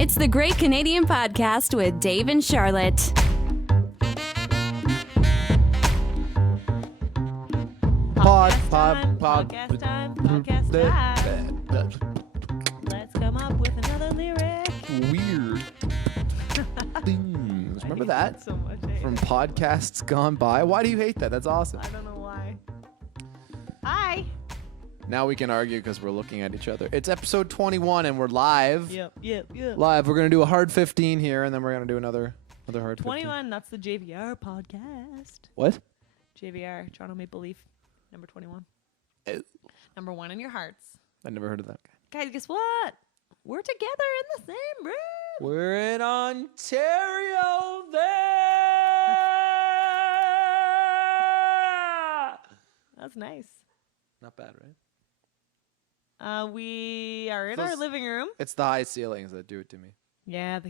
It's the Great Canadian Podcast with Dave and Charlotte. Podcast time. Let's come up with another lyric. Weird things. Remember that? So much. I From hate it. podcasts gone by? Why do you hate that? That's awesome. I don't know why. Hi. Now we can argue because we're looking at each other. It's episode 21 and we're live. Yep. Live. We're going to do a hard 15 here and then we're going to do another hard 15. 21. That's the JVR podcast. What? JVR, Toronto Maple Leaf, number 21. Oh. Number one in your hearts. I never heard of that. Guys, guess what? We're together in the same room. We're in Ontario there. That's nice. Not bad, right? We are in our Those- living room. It's the high ceilings that do it to me. Yeah,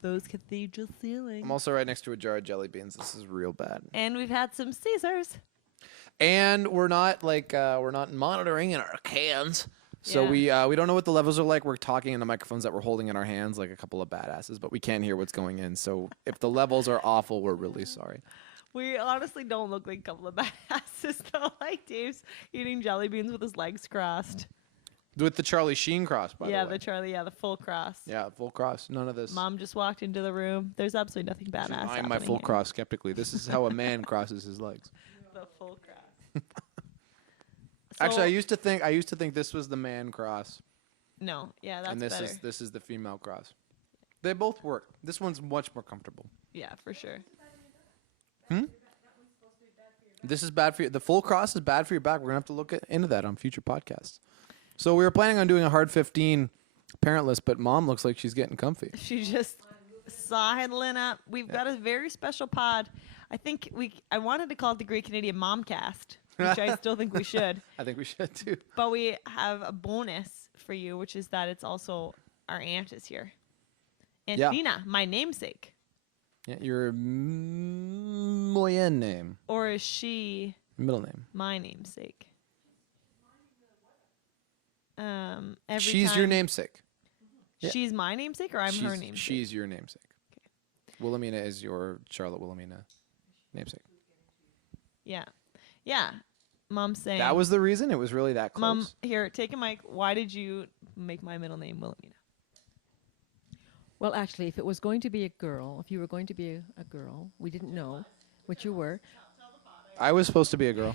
those cathedral ceilings. I'm also right next to a jar of jelly beans. This is real bad. And we've had some Caesars. And we're not monitoring in our cans. So Yeah. we don't know what the levels are like. We're talking into microphones that we're holding in our hands like a couple of badasses, but we can't hear what's going in. So if the levels are awful, we're really sorry. We honestly don't look like a couple of badasses, though. Like Dave's eating jelly beans with his legs crossed. With the Charlie Sheen cross, by the way. The full cross. Yeah, full cross. None of this. Mom just walked into the room. There's absolutely nothing badass I'm happening my full here. cross skeptically. This is how a man crosses his legs. The full cross. Actually, I used to think this was the man cross, No, yeah, that's and this better. is the female cross. They both work. This one's much more comfortable. Yeah, for sure. This is bad for you. The full cross is bad for your back. We're gonna have to look into that on future podcasts. So we were planning on doing a hard 15 parentless, but Mom looks like she's getting comfy. She just sidling up. We've got a very special pod. I wanted to call it the Great Canadian Momcast, which I still think we should. I think we should too. But we have a bonus for you, which is that it's also our aunt is here. Aunt Yeah. Nina, my namesake. Yeah, your moyen name, Or is she middle name. my namesake? She's your namesake. Yeah. She's my namesake or I'm her namesake? She's your namesake. Wilhelmina is your Charlotte Wilhelmina namesake. Yeah. Yeah. Mom's saying. That was the reason? It was really that close? Mom, here, take a mic. Why did you make my middle name Wilhelmina? Well, actually, if it was going to be a girl, if you were going to be a girl, we didn't know what you were. I was supposed to be a girl.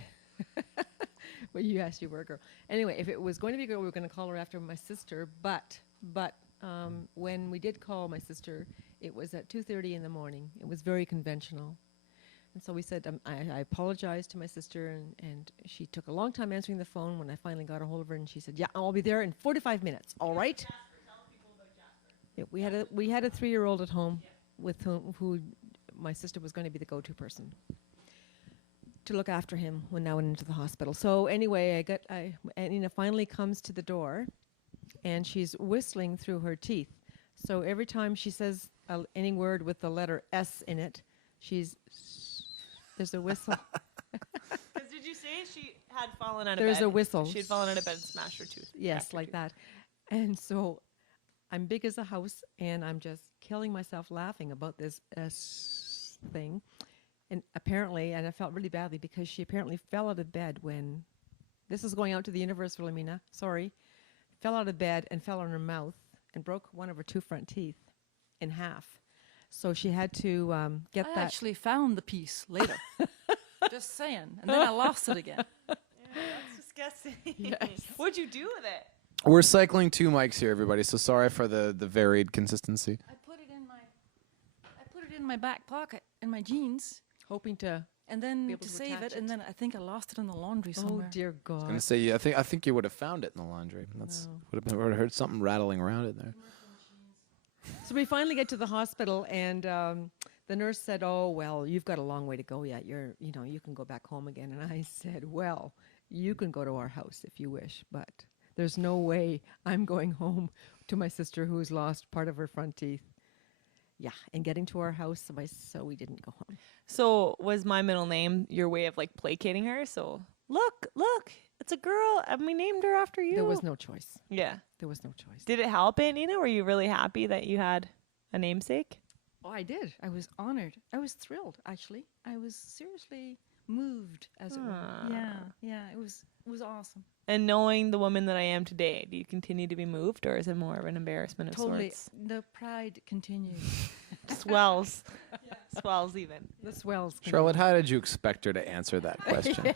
Well, you asked you were a girl. Anyway, if it was going to be a girl, we were going to call her after my sister. But when we did call my sister, it was at 2:30 in the morning. It was very conventional. And so we said, I apologized to my sister, and she took a long time answering the phone. When I finally got a hold of her, and she said, yeah, I'll be there in 45 minutes. All right? Yeah, we had a 3-year-old at home with who my sister was going to be the go-to person to look after him when I went into the hospital. So anyway, Nina finally comes to the door, and she's whistling through her teeth. So every time she says any word with the letter S in it, there's a whistle. Because did you say she had fallen out of There's bed? a whistle. She had fallen out of bed and smashed her tooth. Yes, cracked her like tooth. that. And so I'm big as a house, and I'm just killing myself laughing about this S thing. And apparently, and I felt really badly because she apparently fell out of bed when, this is going out to the universe, Wilhelmina, sorry, fell out of bed and fell on her mouth and broke one of her 2 front teeth in half. So she had to get I that. actually found the piece later. Just saying. And then I lost it again. Yeah, that's disgusting. Yes. What'd you do with it? We're cycling 2 mics here, everybody, so sorry for the varied consistency. I put it in my back pocket in my jeans, hoping to. and then Be able to to save attach it, and it. then I think I lost it in the laundry somewhere. Oh dear I was gonna God! say, yeah, I think you would have found it in the laundry. That's would have heard something rattling around in there. So we finally get to the hospital, and the nurse said, "Oh well, you've got a long way to go yet. You can go back home again." And I said, "Well, you can go to our house if you wish, but there's no way I'm going home to my sister who's lost part of her front teeth." Yeah, and getting to our house, so we didn't go home. So was my middle name your way of like placating her? So look, It's a girl, and we named her after you. There was no choice. Yeah. There was no choice. Did it help, Aunt Nina? Were you really happy that you had a namesake? Oh, I did. I was honored. I was thrilled, actually. I was seriously moved, as it were. Yeah. It was awesome. And knowing the woman that I am today, do you continue to be moved, or is it more of an embarrassment of Totally. sorts? The pride continues. Swells. Swells even. The swells. Charlotte, how did you expect her to answer that question?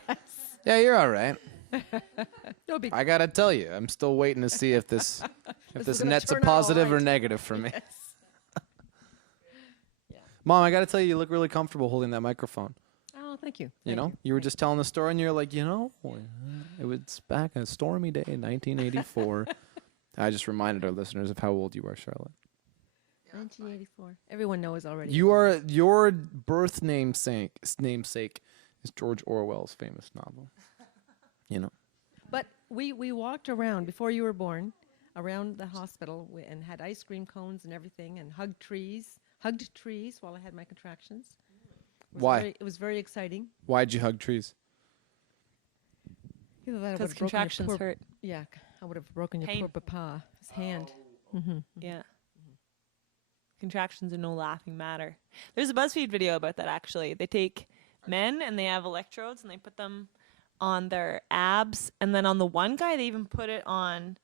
Yeah, you're all right. No big. I gotta tell you, I'm still waiting to see if this gonna net's a turn out positive all or right. negative for me. Mom, I gotta tell you, you look really comfortable holding that microphone. Oh, thank you. You Thank know, you were just telling the story, and you're like, it was back a stormy day in 1984. I just reminded our listeners of how old you are, Charlotte. 1984. Everyone knows already. Your birth namesake is George Orwell's famous novel. You know. But we walked around before you were born, around the hospital, and had ice cream cones and everything, and hugged trees while I had my contractions. Why? It was very exciting. Why'd you hug trees? Either that or I Because would've broken your contractions poor- hurt. Yeah, I would have broken your Pain. poor papa, his hand. Yeah. Contractions are no laughing matter. There's a BuzzFeed video about that, actually. They take men and they have electrodes and they put them on their abs. And then on the one guy, they even put it on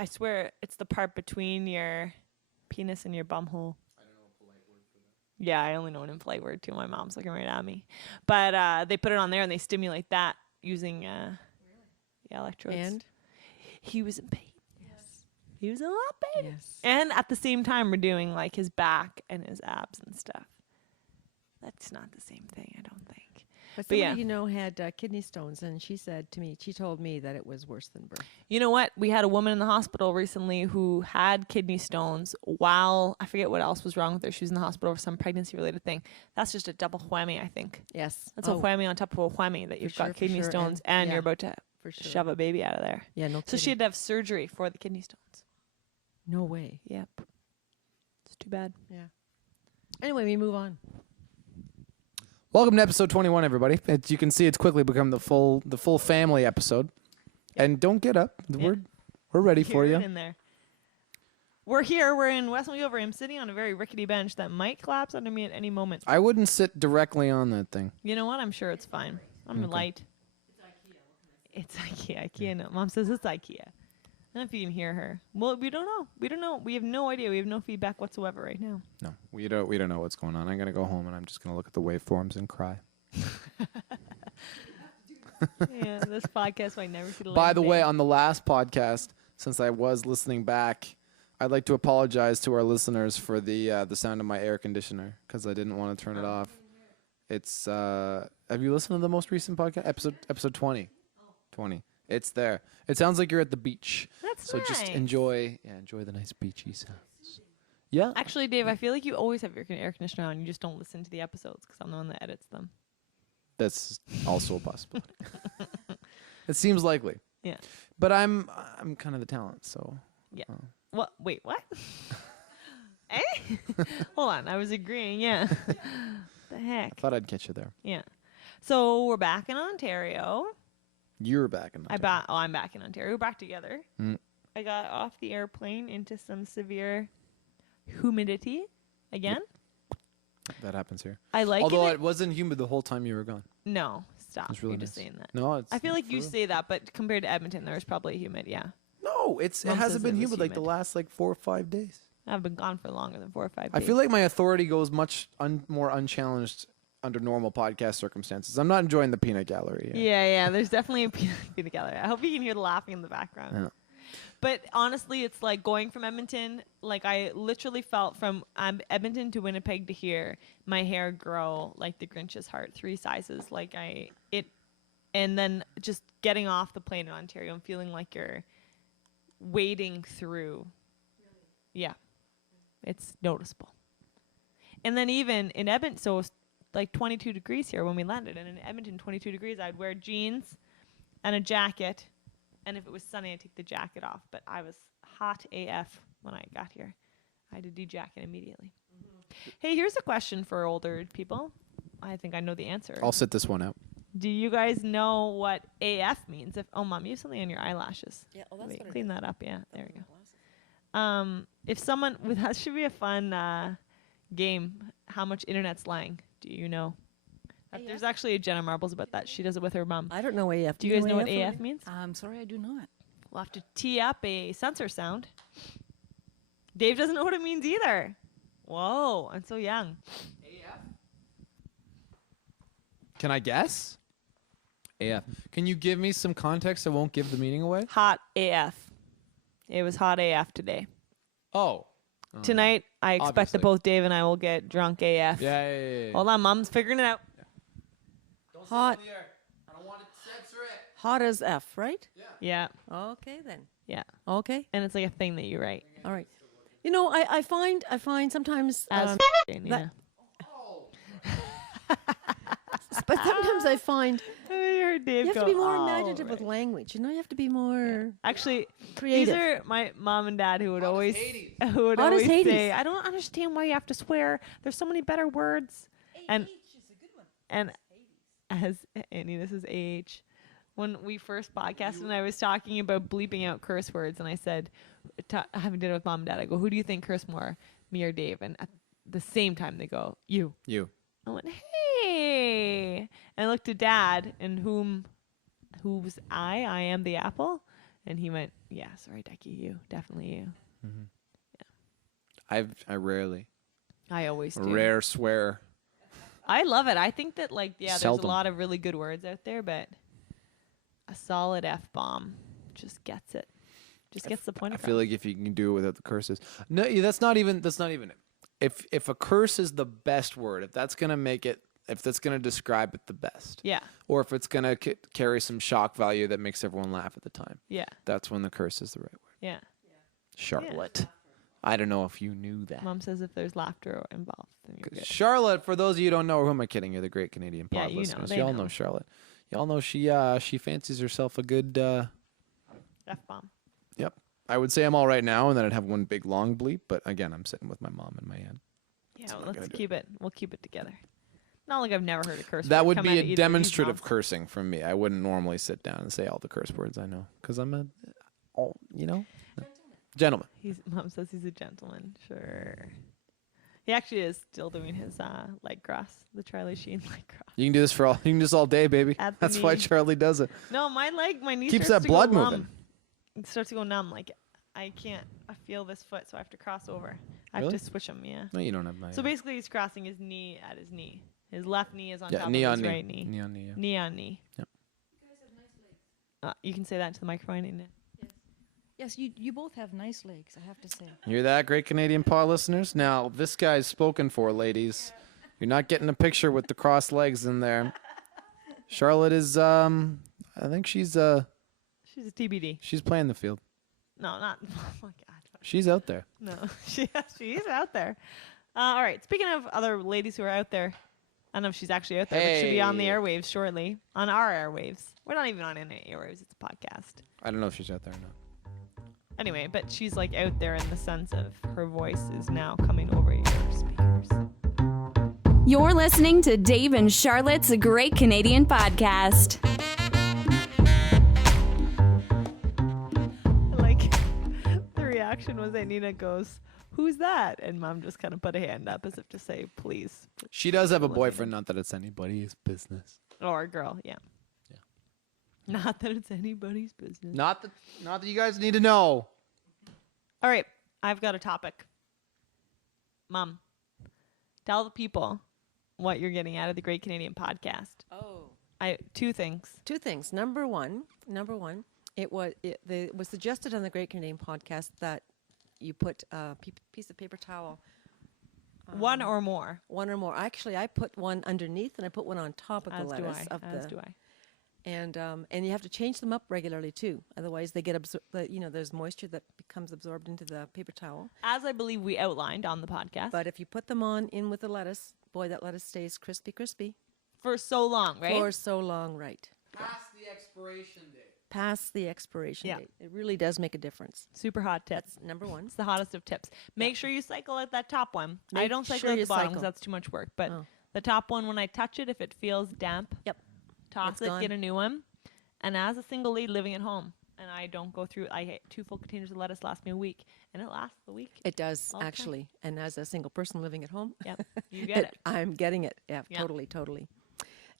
I swear, it's the part between your penis and your bumhole. Yeah, I only know an impolite word too. My mom's looking right at me. But they put it on there and they stimulate that using electrodes. And he was in pain. Yes. He was in a lot of pain. yes, And at the same time, we're doing like his back and his abs and stuff. That's not the same thing, I don't think. but But somebody yeah. had kidney stones, and she told me that it was worse than birth. You know what? We had a woman in the hospital recently who had kidney stones while, I forget what else was wrong with her. She was in the hospital for some pregnancy-related thing. That's just a double whammy, I think. Yes, That's a whammy on top of a whammy that you've got kidney sure, stones and yeah, you're about to for sure. shove a baby out of there. Yeah, no. So she kidding. had to have surgery for the kidney stones. No way. Yep. It's too bad. Yeah. Anyway, we move on. Welcome to episode 21, everybody. As you can see, it's quickly become the full family episode. And don't get up. We're ready for Hear it you. in there. We're here. We're in West Montgomery. I'm sitting on a very rickety bench that might collapse under me at any moment. I wouldn't sit directly on that thing. You know what? I'm sure it's fine. I'm light. It's IKEA. IKEA. No. Mom says it's IKEA. I don't know if you can hear her. Well, we don't know. We don't know. We have no idea. We have no feedback whatsoever right now. No, we don't know what's going on. I'm gonna go home and I'm just gonna look at the waveforms and cry. Yeah, this podcast might never see the light By of the day. way, on the last podcast, since I was listening back, I'd like to apologize to our listeners for the sound of my air conditioner because I didn't want to turn it off. It's have you listened to the most recent podcast episode 20? 20. It's there. It sounds like you're at the beach. That's So just nice. enjoy the nice beachy sounds. Yeah. Actually, Dave, I feel like you always have your air conditioner on. You just don't listen to the episodes because I'm the one that edits them. That's also a possibility. It seems likely. Yeah. But I'm kind of the talent, so Yeah. What? Wait, what? Eh? Hold on. I was agreeing. Yeah. The I heck? thought I'd catch you there. Yeah. So we're back in Ontario. You're back in the I'm back in Ontario. We're back together. Mm. I got off the airplane into some severe humidity again. That happens here. I like Although it. it wasn't humid the whole time you were gone. No, stop. It's really You're just nice. saying that. No, it's I feel like for you real. say that, but compared to Edmonton, there's probably humid. Yeah. No, it Mom hasn't says been it was humid like the humid. last 4 or 5 days. I've been gone for longer than 4 or 5 I days. feel like my authority goes much more unchallenged under normal podcast circumstances. I'm not enjoying the peanut gallery. Yeah. There's definitely a peanut gallery. I hope you can hear the laughing in the background. Yeah. But honestly, it's like going from Edmonton. Like I literally felt from Edmonton to Winnipeg to here, my hair grow like the Grinch's heart, 3 sizes. And then just getting off the plane in Ontario and feeling like you're wading through. Yeah, it's noticeable. And then even in Edmonton, so it's like 22 degrees here when we landed. And in Edmonton, 22 degrees, I'd wear jeans and a jacket. And if it was sunny, I'd take the jacket off. But I was hot AF when I got here. I had to de-jacket immediately. Hey, here's a question for older people. I think I know the answer. I'll sit this one out. Do you guys know what AF means? Mom, you have something on your eyelashes. Yeah, oh, that's Wait, what it clean is. that up. Yeah, there we go. If someone, that should be a fun game. How much internet slang do you know? There's actually a Jenna Marbles about that. She does it with her mom. I don't know AF. Do you guys know what AF means? I'm sorry, I do not. We'll have to tee up a sensor sound. Dave doesn't know what it means either. Whoa, I'm so young. Can I guess? AF. Can you give me some context that won't give the meaning away? Hot AF. It was hot AF today. Oh. Tonight, I expect Obviously. that both Dave and I will get drunk AF. Yeah. Hold on, Mom's figuring it out. Hot. I don't want to censor it. Hot as F, right? Yeah, Okay then. yeah. Okay. And it's like a thing that you write. All right. You know, I find sometimes As that- but sometimes I find I heard Dave you have go, to be more "Oh, imaginative with right." language. You know, you have to be more Actually, creative. these are my mom and dad who would always Hades. who would Hot as always Hades. say, "I don't understand why you have to swear. There's so many better words." And as Annie, this is AH. When we first podcasted, and I was talking about bleeping out curse words, and I said, having dinner with mom and dad, I go, "Who do you think curse more, me or Dave?" And at the same time, they go, "You." You. I went, "Hey!" And I looked at Dad, and who's I? I am the apple. And he went, "Yeah, sorry, Ducky, you, definitely you." I rarely. I always do. Rare swear. I love it. I think that there's Seldom. a lot of really good words out there, but a solid F-bomb just gets it. Just gets the point I across. feel like if you can do it without the curses. No, that's not even it. If a curse is the best word, if that's gonna make it, if that's gonna describe it the best, Yeah, or if it's gonna carry some shock value that makes everyone laugh at the time, yeah, that's when the curse is the right word. yeah. Charlotte. I don't know if you knew that. Mom says if there's laughter involved, then you're good. Charlotte, for those of you who don't know, who am I kidding? You're the great Canadian pod Yeah, you know, listeners. they Y'all know. know Charlotte. Y'all know she fancies herself a good. F-bomb. Yep. I would say I'm all right now, and then I'd have one big long bleep. But again, I'm sitting with my mom in my hand. Yeah, not let's gonna do keep it. We'll keep it together. Not like I've never heard a curse That word would come be out of either a of these demonstrative mouths. cursing from me. I wouldn't normally sit down and say all the curse words I know because I'm gentleman. Mom says he's a gentleman. Sure. He actually is still doing his leg cross, the Charlie Sheen leg cross. You can do this you can do this all day, baby. At the That's why knee. Charlie does it. No, my knee Keeps starts that to blood go numb. moving. It starts to go numb. Like I can't. I feel this foot, so I have to cross over. I Really? have to switch them. Yeah. No, you don't have my. So basically, he's crossing his knee at his knee. His left knee is on yeah, top knee of on his knee. right knee. Knee on knee. Yeah. Knee on knee. Yep. You can say that to the microphone. Isn't it? Yes, you both have nice legs, I have to say. Hear that, great Canadian pod listeners? Now, this guy's spoken for, ladies. You're not getting a picture with the crossed legs in there. Charlotte is, I think she's She's a TBD. she's playing the field. No, not. Oh my God. She's out there. No, she's out there. All right. Speaking of other ladies who are out there, I don't know if she's actually out there, but she'll be on the Hey. airwaves shortly. On our airwaves. We're not even on any airwaves. It's a podcast. I don't know if she's out there or not. Anyway, but she's like out there in the sense of her voice is now coming over your speakers. You're listening to Dave and Charlotte's Great Canadian Podcast. Like the reaction was that Nina goes, "Who's that?" And Mom just kind of put a hand up as if to say, "Please." She does have a Let me boyfriend, not that it's anybody's business. Or a girl, yeah. Not that it's anybody's business. Not that you guys need to know. All right, I've got a topic. Mom, tell the people what you're getting out of the Great Canadian Podcast. Oh. Two things. Two things. Number one, it was suggested on the Great Canadian Podcast that you put a piece of paper towel, One or more. one or more. Actually, I put one underneath and I put one on top of the As do lettuce. I. As do I. And you have to change them up regularly too. Otherwise, they get there's moisture that becomes absorbed into the paper towel. As I believe we outlined on the podcast. But if you put them in with the lettuce, boy, that lettuce stays crispy For so long, right? for so long, right? Past the expiration date. Past the expiration Yeah. date. It really does make a difference. Super hot tips. That's number one. It's the hottest of tips. Make sure you cycle out that top one. I Make don't cycle sure out you the bottom cycle. because that's too much work. But Oh. the top one, when I touch it, if it feels damp, Yep. toss It's it, gone. get a new one. And as a single lady living at home, and I don't go through, I get 2 full containers of lettuce last me a week, and it lasts a week. It does, All the time. actually. And as a single person living at home, Yep, you get it. I'm getting it. Yeah, Yeah. totally.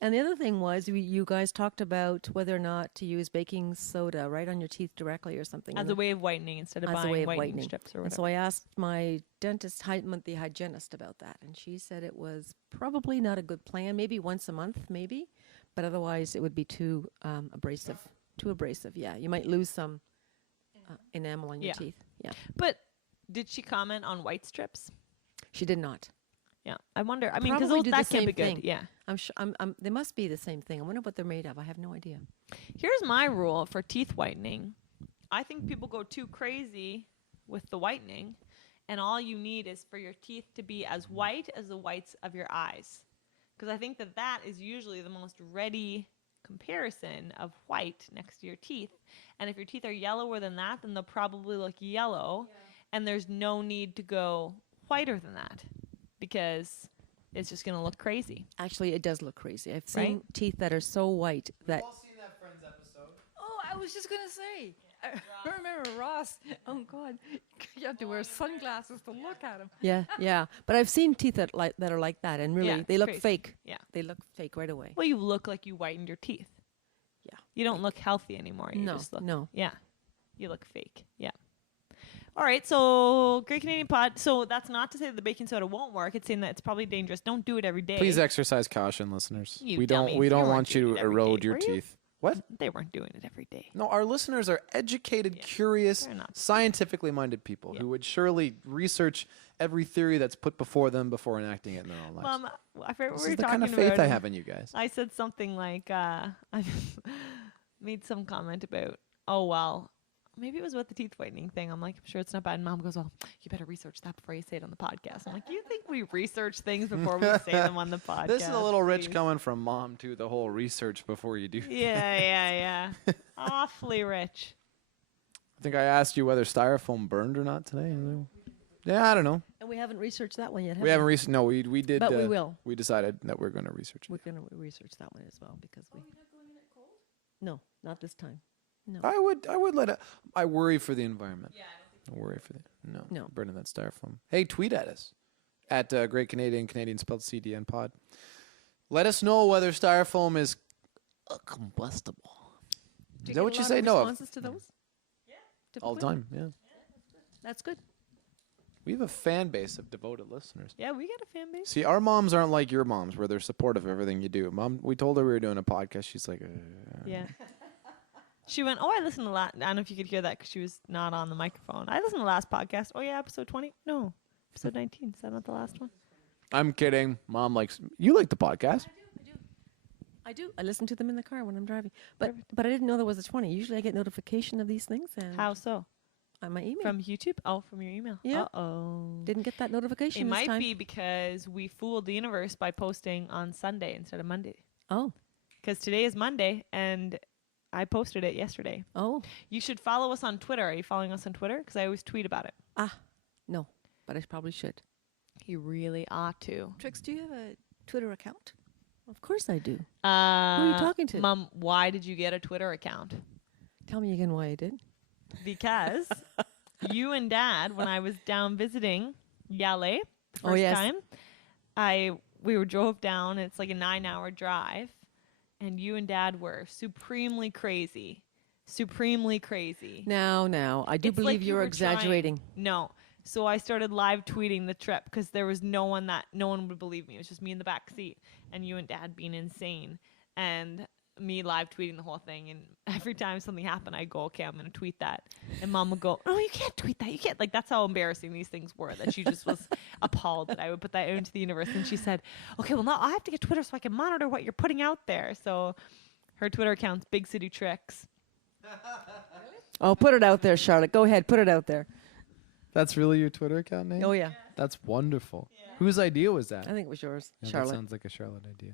And the other thing was, you guys talked about whether or not to use baking soda right on your teeth directly or something. As a way of whitening instead of As a buying way of whitening whitening. strips or And whatever. so I asked my dentist, monthly hygienist about that, and she said it was probably not a good plan. Maybe once a month, maybe, but otherwise it would be too abrasive. Too abrasive, yeah. You might lose some enamel on your Yeah. teeth. Yeah, But did she comment on white strips? she did not. Yeah, I wonder. I mean, Probably because do the that can't be same good. thing. Yeah. I'm sure. They must be the same thing. I wonder what they're made of. I have no idea. Here's my rule for teeth whitening. I think people go too crazy with the whitening, and all you need is for your teeth to be as white as the whites of your eyes. Because I think that is usually the most ready comparison of white next to your teeth. And if your teeth are yellower than that, then they'll probably look yellow, and there's no need to go whiter than that because it's just going to look crazy. Actually, it does look crazy. I've seen Right? teeth that are so white that seen that Friends episode. Oh, I was just gonna say. I remember Ross. Oh God, you have to wear sunglasses to look at him. yeah. But I've seen teeth that are like that, and really Yeah, they it's look crazy. fake. Yeah. They look fake right away. Well, you look like you whitened your teeth. Yeah. You don't look healthy anymore. You No, just look, no. Yeah. You look fake. Yeah. All right. So, Great Canadian Pod. So, that's not to say that the baking soda won't work. It's saying that it's probably dangerous. Don't do it every day. Please exercise caution, listeners. You we don't dummies. we You don't weren't want you doing to it every erode day, your were you? teeth. What? They weren't doing it every day. No, our listeners are educated, Yeah. curious, They're not. scientifically minded people Yeah. who would surely research every theory that's put before them before enacting it in their own lives. I forget what This we were is the talking kind of faith about. I have in you guys. I said something like, I made some comment about, oh, well, maybe it was with the teeth whitening thing. I'm like, I'm sure it's not bad. And Mom goes, well, you better research that before you say it on the podcast. I'm like, you think we research things before we say them on the podcast? This is a little rich please?" coming from Mom, too, the whole research before you do. Yeah. Awfully rich. I think I asked you whether styrofoam burned or not today. Yeah, I don't know. And we haven't researched that one yet. We haven't researched. No, we did. But we will. We decided that we're going to research it. We're going to research that one as well because we. No, not this time. No. I would let it. I worry for the environment. Yeah, I worry for the No. burning that styrofoam. Hey, tweet at us at Great Canadian spelled CDN Pod. Let us know whether styrofoam is combustible. Is that what you say? No, Responses to those? Yeah. all the time. Yeah, That's good. we have a fan base of devoted listeners. Yeah, we got a fan base. See, our moms aren't like your moms, where they're supportive of everything you do. Mom, we told her we were doing a podcast. She's like, Yeah. She went, oh, I listened to I don't know if you could hear that because she was not on the microphone. I listened to the last podcast. Oh, yeah, episode 20? No, episode 19. Is that not the last one? I'm kidding. Mom likes you like the podcast. I do. I listen to them in the car when I'm driving. But I didn't know there was a 20. Usually I get notification of these things and How so? on my email. From YouTube? Oh, from your email. Yeah. Uh-oh. Didn't get that notification It this might time. be because we fooled the universe by posting on Sunday instead of Monday. Oh. Because today is Monday, and I posted it yesterday. Oh. You should follow us on Twitter. Are you following us on Twitter? Because I always tweet about it. No. But I probably should. You really ought to. Trix, do you have a Twitter account? Of course I do. Who are you talking to? Mom, why did you get a Twitter account? Tell me again why I did. Because you and Dad, when I was down visiting Yale the Oh, first yes. time, we drove down. It's like a 9-hour drive, and you and Dad were supremely crazy. Supremely crazy. Now. I do It's believe like you you're were exaggerating. No. So I started live tweeting the trip because there was no one would believe me. It was just me in the back seat and you and Dad being insane and me live tweeting the whole thing. And every time something happened, I'd go, okay, I'm going to tweet that. And Mom would go, oh, you can't tweet that. You can't. Like, that's how embarrassing these things were, that she just was appalled that I would put that out into the universe. And she said, okay, well, now I have to get Twitter so I can monitor what you're putting out there. So her Twitter account's Big City Tricks. Oh, put it out there, Charlotte. Go ahead. Put it out there. That's really your Twitter account name? Oh, yeah. That's wonderful. Whose idea was that? I think it was yours, Yeah, that Charlotte. sounds like a Charlotte idea.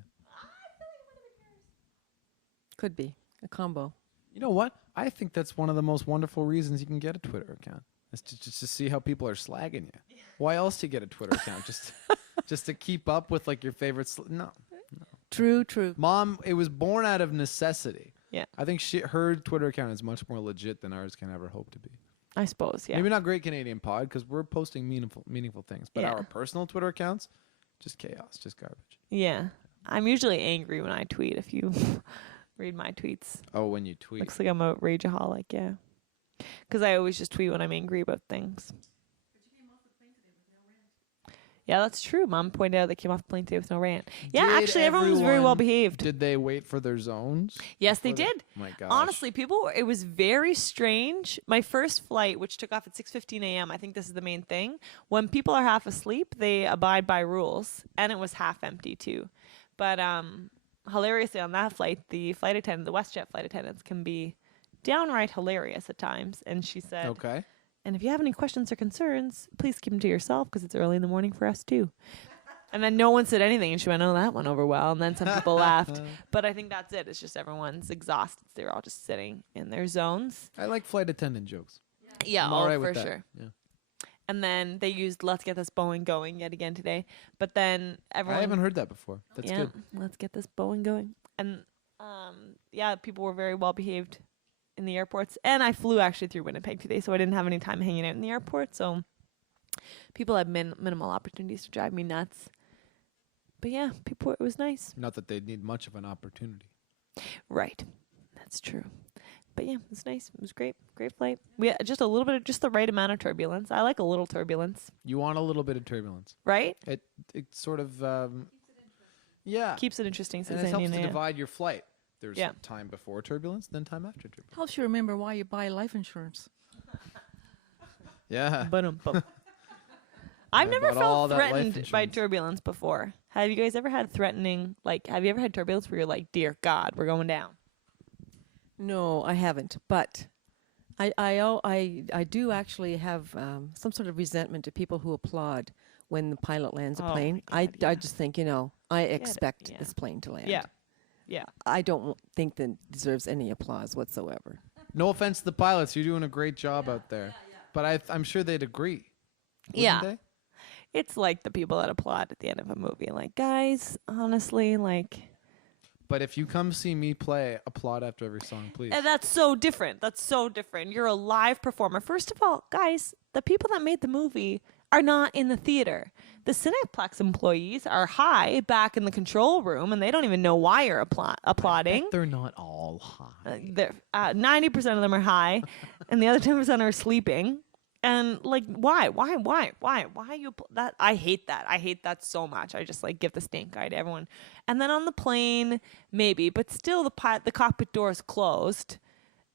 Could be. A combo. You know what? I think that's one of the most wonderful reasons you can get a Twitter account. Is to just to see how people are slagging you. Why else do you get a Twitter account? Just to keep up with like your favorite. No. True. Mom, it was born out of necessity. Yeah. I think her Twitter account is much more legit than ours can ever hope to be. I suppose, yeah. Maybe not Great Canadian Pod because we're posting meaningful things, but Yeah. our personal Twitter accounts, just chaos, just garbage. Yeah. I'm usually angry when I tweet if you read my tweets. Oh, when you tweet. Looks like I'm a rageaholic, yeah. Because I always just tweet when I'm angry about things. Yeah, that's true. Mom pointed out they came off the plane today with no rant. Yeah, Did actually, everyone was very well behaved. Did they wait for their zones? Yes, they before did. My gosh. Honestly, it was very strange. My first flight, which took off at 6:15 a.m., I think this is the main thing. When people are half asleep, they abide by rules, and it was half empty too. But hilariously, on that flight, the WestJet flight attendants can be downright hilarious at times. And she said, Okay. and if you have any questions or concerns, please keep them to yourself because it's early in the morning for us too. And then no one said anything, and she went, "Oh, that went over well." And then some people laughed. But I think that's it. It's just everyone's exhausted. They're all just sitting in their zones. I like flight attendant jokes. Yeah, I'm all right for with that. sure. Yeah. And then they used "Let's Get This Boeing Going" yet again today. But then everyone, I haven't heard that before. That's yeah, good. let's get this Boeing going. And yeah, people were very well behaved in the airports. And I flew actually through Winnipeg today, so I didn't have any time hanging out in the airport. So people had minimal opportunities to drive me nuts. But yeah, it was nice. Not that they'd need much of an opportunity. Right. That's true. But yeah, it was nice. It was great. Great flight. We had just the right amount of turbulence. I like a little turbulence, You want a little bit of turbulence. right? It sort of yeah. Keeps it interesting. And Says it helps Indiana. to divide your flight. There's Yeah. time before turbulence, then time after turbulence. Helps you remember why you buy life insurance. Yeah. Ba-dum-bum. I've I never bought all felt that life threatened by insurance. turbulence before. Have you guys ever had threatening, have you ever had turbulence where you're like, dear God, we're going down? No, I haven't. But I do actually have some sort of resentment to people who applaud when the pilot lands a Oh my plane. God, I yeah. just think, I expect yeah. this plane to land. Yeah. Yeah. I don't think that deserves any applause whatsoever. No offense to the pilots, you're doing a great job out there. But I'm sure they'd agree. Wouldn't Yeah. they? It's like the people that applaud at the end of a movie. Like, guys, honestly, But if you come see me play, applaud after every song, please. and that's so different. That's so different. You're a live performer. First of all, guys, the people that made the movie are not in the theater. The Cineplex employees are high back in the control room, and they don't even know why you're applauding. They're not all high. 90% of them are high, and the other 10% are sleeping. And why you that? I hate that. I hate that so much. I just give the stink eye to everyone. And then on the plane, maybe, but still the cockpit door is closed.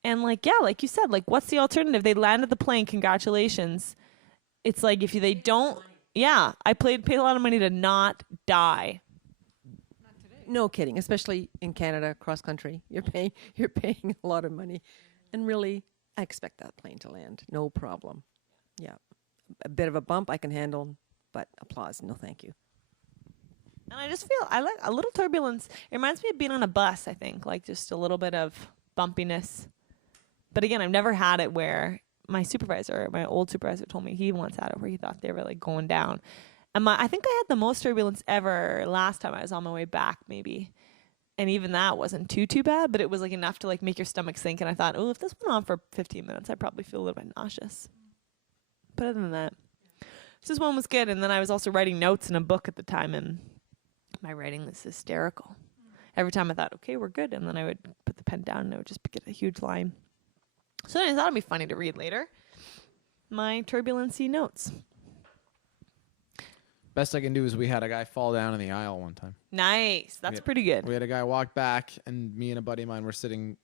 And like you said, what's the alternative? They landed the plane. Congratulations. It's like if they don't. Yeah, I paid a lot of money to not die. No kidding, especially in Canada, cross country. You're paying a lot of money. And really, I expect that plane to land. No problem. Yeah. A bit of a bump I can handle, but applause, no thank you. And I just feel I like a little turbulence. It reminds me of being on a bus, I think, just a little bit of bumpiness. But again, I've never had it where my old supervisor told me he once had it where he thought they were going down. And I think I had the most turbulence ever last time I was on my way back, maybe. And even that wasn't too bad, but it was enough to make your stomach sink. And I thought, if this went on for 15 minutes, I'd probably feel a little bit nauseous. But other than that, this one was good. And then I was also writing notes in a book at the time, and my writing was hysterical. Every time I thought, okay, we're good, and then I would put the pen down and I would just get a huge line. So I thought it'd be funny to read later. My turbulency notes. Best I can do is we had a guy fall down in the aisle one time. Nice. That's pretty good. We had a guy walk back, and me and a buddy of mine were sitting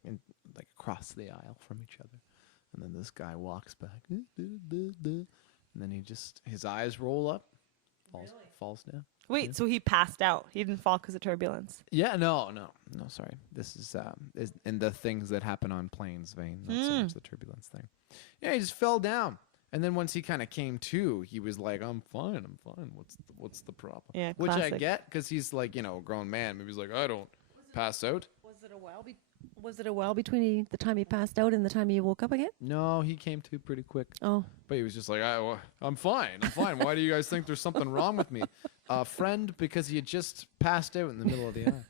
across the aisle from each other. And then this guy walks back. And then his eyes roll up, falls down. Wait, so he passed out. He didn't fall because of turbulence. Yeah, no, sorry. This is in the things that happen on planes vein, not so much the turbulence thing. Yeah, he just fell down. And then once he kind of came to, he was like, I'm fine. What's the problem? Yeah, Which I classic. get, because he's a grown man. Maybe he's like, I don't pass out. Was it a while between the time he passed out and the time he woke up again? No, he came to pretty quick. Oh. But he was just like, I'm fine. Why do you guys think there's something wrong with me? Friend, because he had just passed out in the middle of the aisle.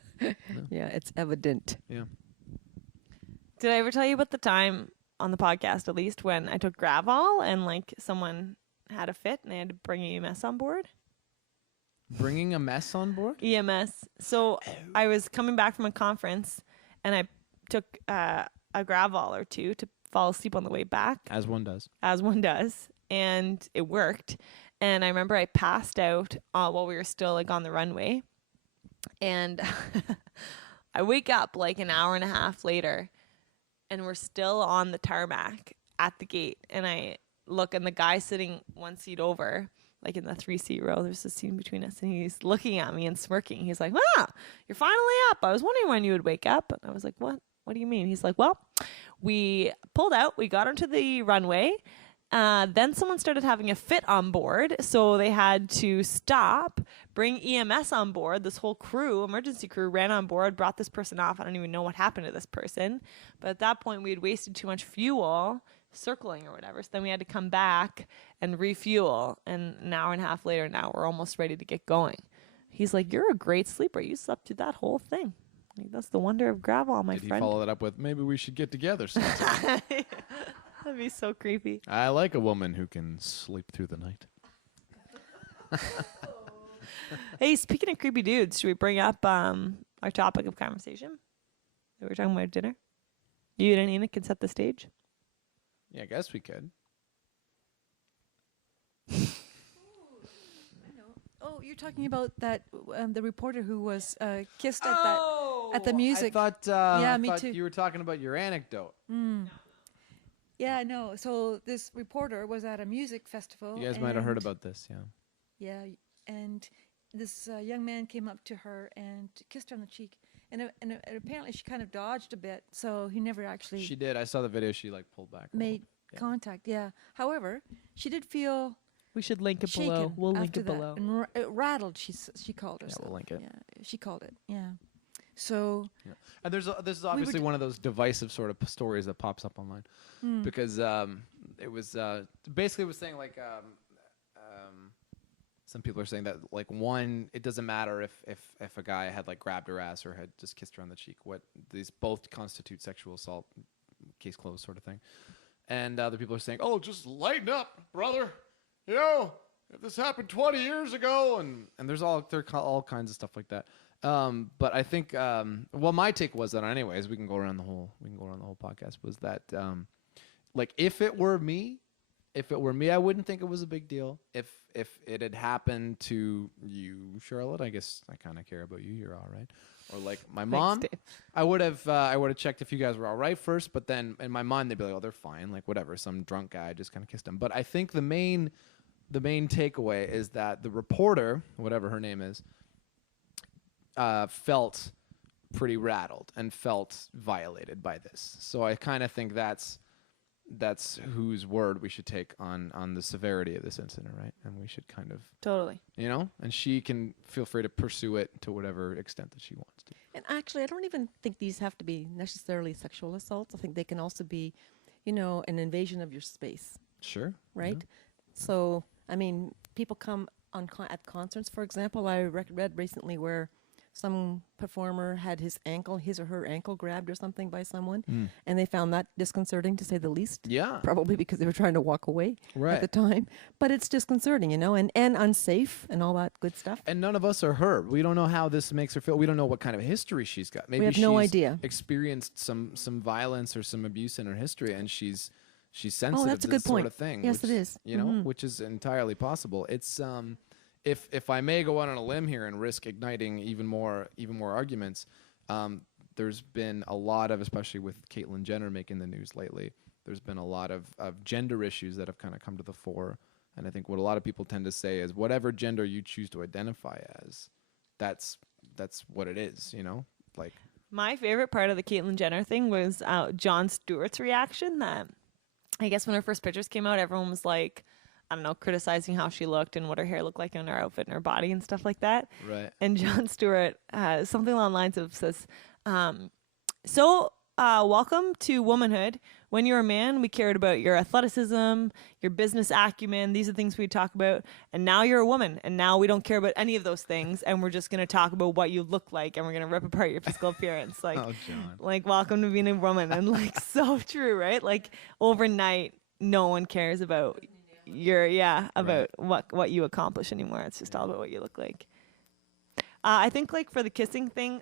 Yeah, it's evident. Yeah. Did I ever tell you about the time on the podcast, at least, when I took Gravol and like someone had a fit and they had to bring EMS on board? Bringing a mess on board? EMS. So I was coming back from a conference and I took a Gravol or two to fall asleep on the way back, As one does. as one does, and it worked. And I remember I passed out while we were still like on the runway, and I wake up like an hour and a half later, and we're still on the tarmac at the gate, and I look, and the guy sitting one seat over, like in the 3-seat row, there's a seat between us, and he's looking at me and smirking. He's like, "Ah, you're finally up. I was wondering when you would wake up." And I was like, "What? What do you mean?" He's like, "Well, we pulled out, we got onto the runway. Then someone started having a fit on board, so they had to stop, bring EMS on board. This whole crew, emergency crew, ran on board, brought this person off. I don't even know what happened to this person. But at that point, we had wasted too much fuel circling or whatever, so then we had to come back and refuel. And an hour and a half later, now we're almost ready to get going." He's like, "You're a great sleeper. You slept through that whole thing." Like, that's the wonder of Gravol, my Did friend. he follow that up with, maybe we should get together sometime? That'd be so creepy. I like a woman who can sleep through the night. Hey, speaking of creepy dudes, should we bring up our topic of conversation that we were talking about at dinner? You and Nina can set the stage. Yeah, I guess we could. Oh, you're talking about that the reporter who was kissed at the music. I thought, Yeah, me thought too. you were talking about your anecdote. Yeah, no. So this reporter was at a music festival. You guys might have heard and- about this, yeah. Yeah, and this young man came up to her and kissed her on the cheek, and apparently she kind of dodged a bit, so he never actually She did. I saw the video. She like pulled back. a little made bit. Yeah. contact. Yeah. However, she did feel We should link it shaken below. We'll link after it that, below. and it rattled. She called Yeah, herself. we'll link it. Yeah, she called it. Yeah. So And this is obviously one of those divisive sort of stories that pops up online because it was basically it was saying like some people are saying that like one, it doesn't matter if a guy had like grabbed her ass or had just kissed her on the cheek. What these both constitute sexual assault, case closed sort of thing. And other people are saying, "Oh, just lighten up, brother. You know, if this happened 20 years ago," and there's all kinds of stuff like that. But I think well, my take was that anyways, we can go around the whole podcast, was that like if it were me, I wouldn't think it was a big deal. If it had happened to you, Charlotte, I guess I kind of care about you. You're all right. Or like my mom, Dave. I would have checked if you guys were all right first. But then in my mind, they'd be like, "Oh, they're fine. Like whatever. Some drunk guy just kind of kissed him." But I think the main takeaway is that the reporter, whatever her name is, felt pretty rattled and felt violated by this. So I kind of think that's whose word we should take on the severity of this incident, right? And we should kind of, Totally. you know, and she can feel free to pursue it to whatever extent that she wants to. And actually, I don't even think these have to be necessarily sexual assaults. I think they can also be, an invasion of your space, Sure. right? So, I mean, people come on at concerts, for example. I read recently where some performer had his or her ankle grabbed or something by someone, and they found that disconcerting, to say the least. Yeah. Probably because they were trying to walk away Right. at the time. But it's disconcerting, and unsafe and all that good stuff. And none of us are her. We don't know how this makes her feel. We don't know what kind of history she's got. Maybe have no she's idea. experienced some violence or some abuse in her history, and she's sensitive that's a to good this sort point. of thing. Yes, which, it is. You know, which is entirely possible. It's if I may go out on a limb here and risk igniting even more arguments, there's been a lot of, especially with Caitlyn Jenner making the news lately, there's been a lot of gender issues that have kind of come to the fore. And I think what a lot of people tend to say is whatever gender you choose to identify as, that's what it is, like. My favorite part of the Caitlyn Jenner thing was Jon Stewart's reaction. That I guess when her first pictures came out, everyone was like, I don't know, criticizing how she looked and what her hair looked like in her outfit and her body and stuff like that. Right. And Jon Stewart, something along the lines of says, so welcome to womanhood. When you're a man, we cared about your athleticism, your business acumen. These are things we talk about. And now you're a woman, and now we don't care about any of those things. And we're just going to talk about what you look like, and we're going to rip apart your physical appearance. Like, Oh, John. like, welcome to being a woman. And like, so true, right? Like, overnight, no one cares about about what you accomplish anymore. It's just all about what you look like. I think like for the kissing thing,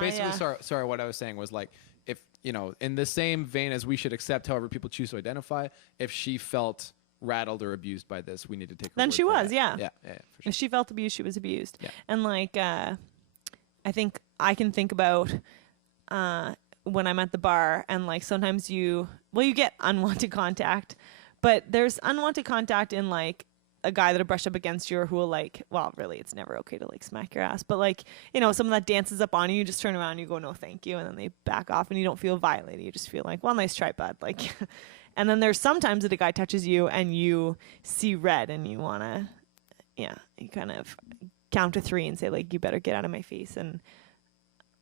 Basically, sorry, what I was saying was like, if, in the same vein as we should accept however people choose to identify, if she felt rattled or abused by this, we need to take her Then word she for was, that. yeah. Yeah, for sure. If she felt abused, she was abused. Yeah. And like, I think I can think about when I'm at the bar and like sometimes you get unwanted contact, but there's unwanted contact in like a guy that'll brush up against you or who will like, well, really, it's never okay to like smack your ass, but like, someone that dances up on you, you just turn around and you go, no, thank you. And then they back off and you don't feel violated. You just feel like, well, nice try, bud. Like, and then there's sometimes that a guy touches you and you see red and you want to, you kind of count to 3 and say like, you better get out of my face. And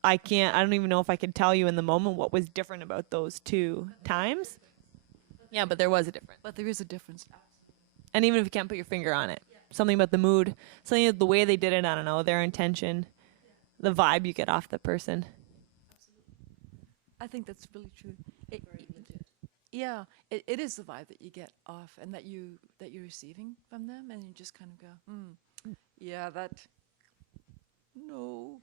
I don't even know if I could tell you in the moment what was different about those 2 times. Yeah, but there was a difference. But there is a difference. And even if you can't put your finger on it, something about the mood, something about the way they did it, I don't know, their intention, the vibe you get off the person. I think that's really true. Yeah, it is the vibe that you get off and that you're receiving from them, and you just kind of go, yeah, no.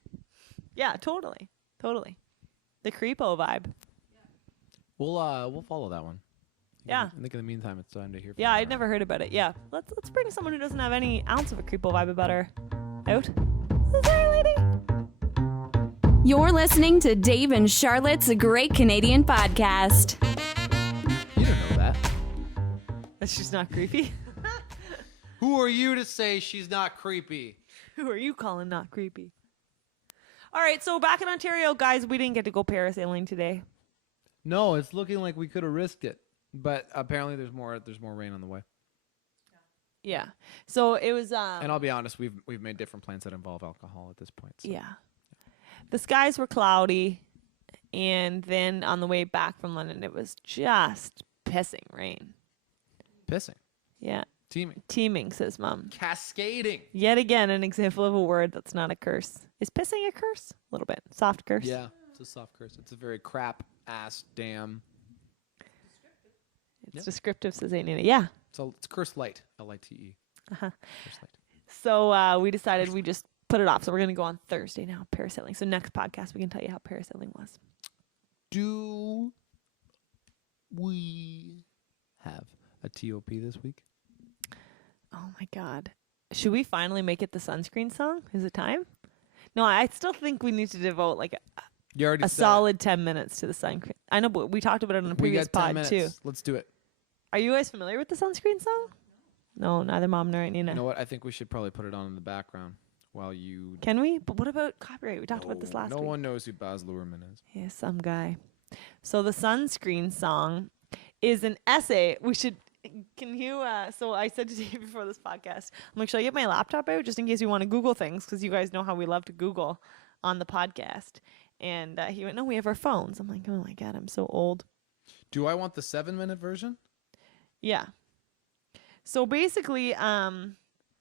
Yeah, totally. The creepo vibe. We'll follow that one. Yeah. I think in the meantime, it's time to hear from Yeah, her. I'd never heard about it. Yeah, let's bring someone who doesn't have any ounce of a creepo vibe about her out. Sorry, lady. You're listening to Dave and Charlotte's Great Canadian Podcast. You don't know that. That's just not creepy. Who are you to say she's not creepy? Who are you calling not creepy? All right, so back in Ontario, guys, we didn't get to go parasailing today. No, it's looking like we could have risked it, but apparently there's more rain on the way. Yeah. So it was And I'll be honest, we've made different plans that involve alcohol at this point. So. yeah. The skies were cloudy, and then on the way back from London, it was just pissing rain. Pissing. Yeah. Teaming. Teeming, says Mom. Cascading. Yet again, an example of a word that's not a curse. Is pissing a curse? A little bit. Soft curse. Yeah, it's a soft curse. It's a very crap ass damn. It's descriptive, says Aunt Nina. Yeah. So it's curse light. LITE. Uh-huh. Curse light. So we decided we just put it off. So we're going to go on Thursday now, parasailing. So next podcast, we can tell you how parasailing was. Do we have a TOP this week? Oh, my God. Should we finally make it the sunscreen song? Is it time? No, I still think we need to devote like You already a said solid 10 minutes to the sunscreen. I know, but we talked about it on a we previous got 10 pod, too. minutes. Let's do it. Are you guys familiar with the sunscreen song? No, neither Mom nor Aunt Nina. You know what? I think we should probably put it on in the background while you. Can we? But what about copyright? We talked about this last No week. one knows who Baz Luhrmann is. Yeah, some guy. So the sunscreen song is an essay. We should. Can you? So I said to Dave before this podcast, I'm like, should I get my laptop out just in case we want to Google things? Because you guys know how we love to Google on the podcast. And he went, no, we have our phones. I'm like, oh my God, I'm so old. Do I want the 7-minute version? Yeah. So basically, No,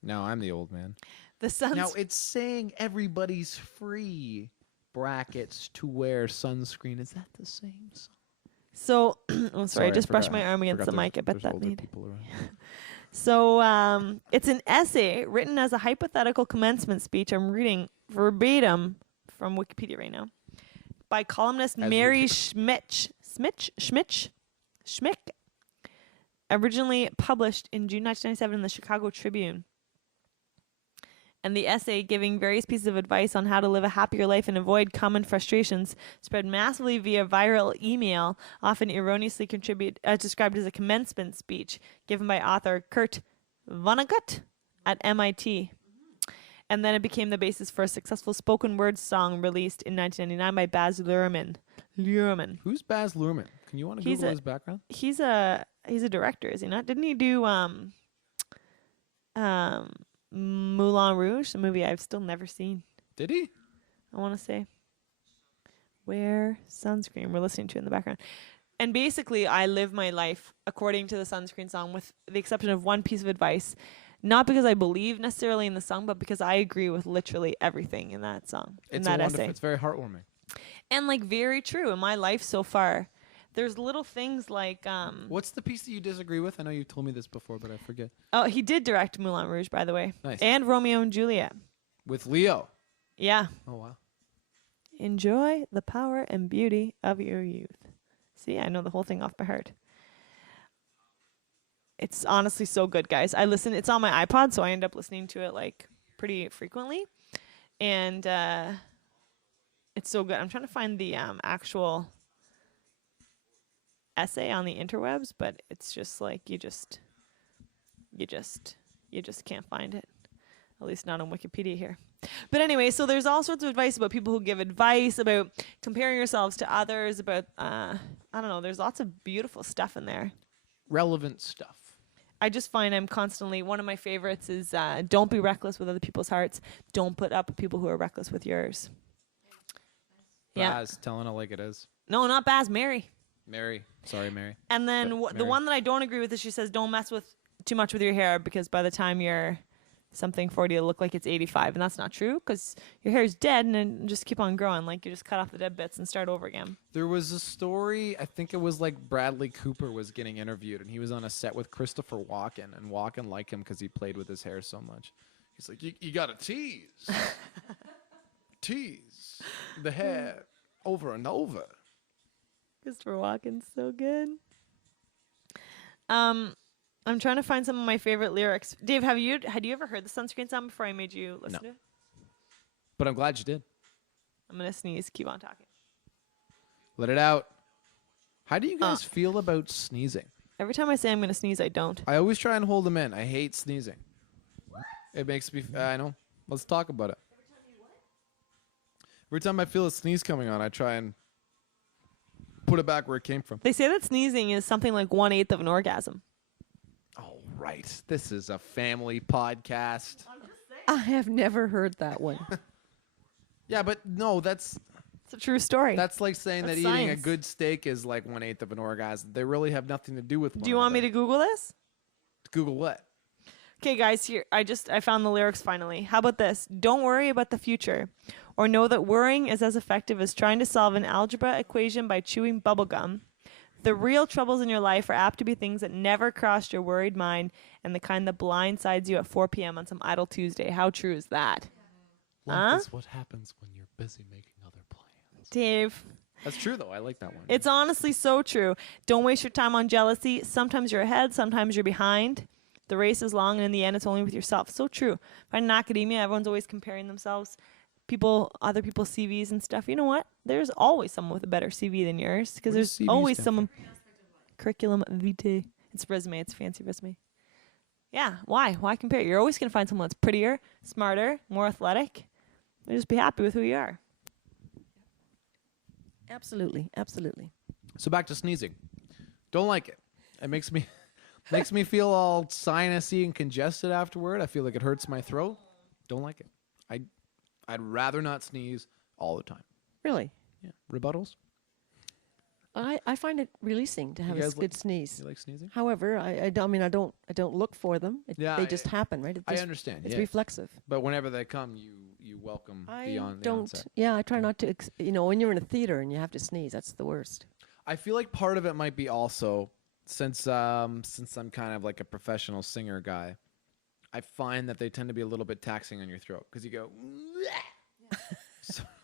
I'm the old man. the suns. Now it's saying everybody's free brackets to wear sunscreen. Is that the same song? So, oh, sorry, I just brushed forgot- my arm against the forgot mic. I bet there's that older made. people around. So it's an essay written as a hypothetical commencement speech. I'm reading verbatim from Wikipedia right now by columnist As Mary we Schmick, originally published in June 1997 in the Chicago Tribune. And the essay, giving various pieces of advice on how to live a happier life and avoid common frustrations, spread massively via viral email, often erroneously described as a commencement speech given by author Kurt Vonnegut at MIT. And then it became the basis for a successful spoken word song released in 1999 by Baz Luhrmann. Who's Baz Luhrmann? Can you want to He's Google a- his background? He's a director, is he not? Didn't he do Moulin Rouge, a movie I've still never seen? Did he? I want to say. wear sunscreen. We're listening to it in the background. And basically, I live my life according to the sunscreen song, with the exception of one piece of advice. Not because I believe necessarily in the song, but because I agree with literally everything in that song, in that essay. It's very heartwarming. And like very true in my life so far. There's little things like What's the piece that you disagree with? I know you told me this before, but I forget. oh, he did direct Moulin Rouge, by the way. Nice. And Romeo and Juliet. With Leo. Yeah. Oh wow. Enjoy the power and beauty of your youth. See, I know the whole thing off by heart. It's honestly so good, guys. It's on my iPod, so I end up listening to it like pretty frequently. And it's so good. I'm trying to find the actual essay on the interwebs, but it's just like you just can't find it. At least not on Wikipedia here. But anyway, so there's all sorts of advice about people who give advice about comparing yourselves to others, about I don't know, there's lots of beautiful stuff in there. Relevant stuff. I just find I'm constantly, one of my favorites is don't be reckless with other people's hearts. Don't put up with people who are reckless with yours. Yeah. Baz, telling it like it is. No, not Baz, Mary. Mary. Sorry, Mary. And then the Mary. one that I don't agree with is she says don't mess with too much with your hair, because by the time you're something 40, it'll look like it's 85. And that's not true, because your hair is dead and then just keep on growing. Like you just cut off the dead bits and start over again. There was a story, I think it was like Bradley Cooper was getting interviewed, and he was on a set with Christopher Walken, and Walken liked him because he played with his hair so much. He's like, you got to tease. Tease the hair over and over. Christopher Walken's so good. I'm trying to find some of my favorite lyrics. Dave, had you ever heard the Sunscreen song before I made you listen to it? But I'm glad you did. I'm going to sneeze. Keep on talking. Let it out. How do you guys feel about sneezing? Every time I say I'm going to sneeze, I don't. I always try and hold them in. I hate sneezing. It makes me, I know. Let's talk about it. Every time I feel a sneeze coming on, I try and put it back where it came from. They say that sneezing is something like 1/8 of an orgasm. All right. This is a family podcast. I have never heard that one. Yeah, but no, that's It's a true story. like saying That's that eating a science. good steak is like 1/8 of an orgasm. They really have nothing to do with one Do you want me to Google this? Google what? Okay, guys, here I found the lyrics finally. How about this? Don't worry about the future, or know that worrying is as effective as trying to solve an algebra equation by chewing bubblegum. The real troubles in your life are apt to be things that never crossed your worried mind, and the kind that blindsides you at 4 p.m. on some idle Tuesday. How true is that? Life is what happens when you're busy making other plans. Dave. That's true, though. I like that one. It's honestly so true. Don't waste your time on jealousy. Sometimes you're ahead, sometimes you're behind. The race is long, and in the end, it's only with yourself. So true. But in academia, everyone's always comparing themselves. Other people's CVs and stuff. You know what? There's always someone with a better CV than yours, because What does there's CV always stand someone. Curriculum vitae. It's resume. It's a fancy resume. Yeah. Why? Why compare? You're always gonna find someone that's prettier, smarter, more athletic. Just be happy with who you are. Absolutely, absolutely. So back to sneezing. Don't like it. It makes me feel all sinusy and congested afterward. I feel like it hurts my throat. Don't like it. I'd rather not sneeze all the time. Really? Yeah. Rebuttals? I find it releasing to have a guys good sneeze. You like sneezing? However, I don't look for them. Yeah, they just happen, right? I understand. It's yeah. reflexive. But whenever they come, you welcome the onset. Yeah, I try not to. When you're in a theater and you have to sneeze, that's the worst. I feel like part of it might be also since I'm kind of like a professional singer guy. I find that they tend to be a little bit taxing on your throat because you go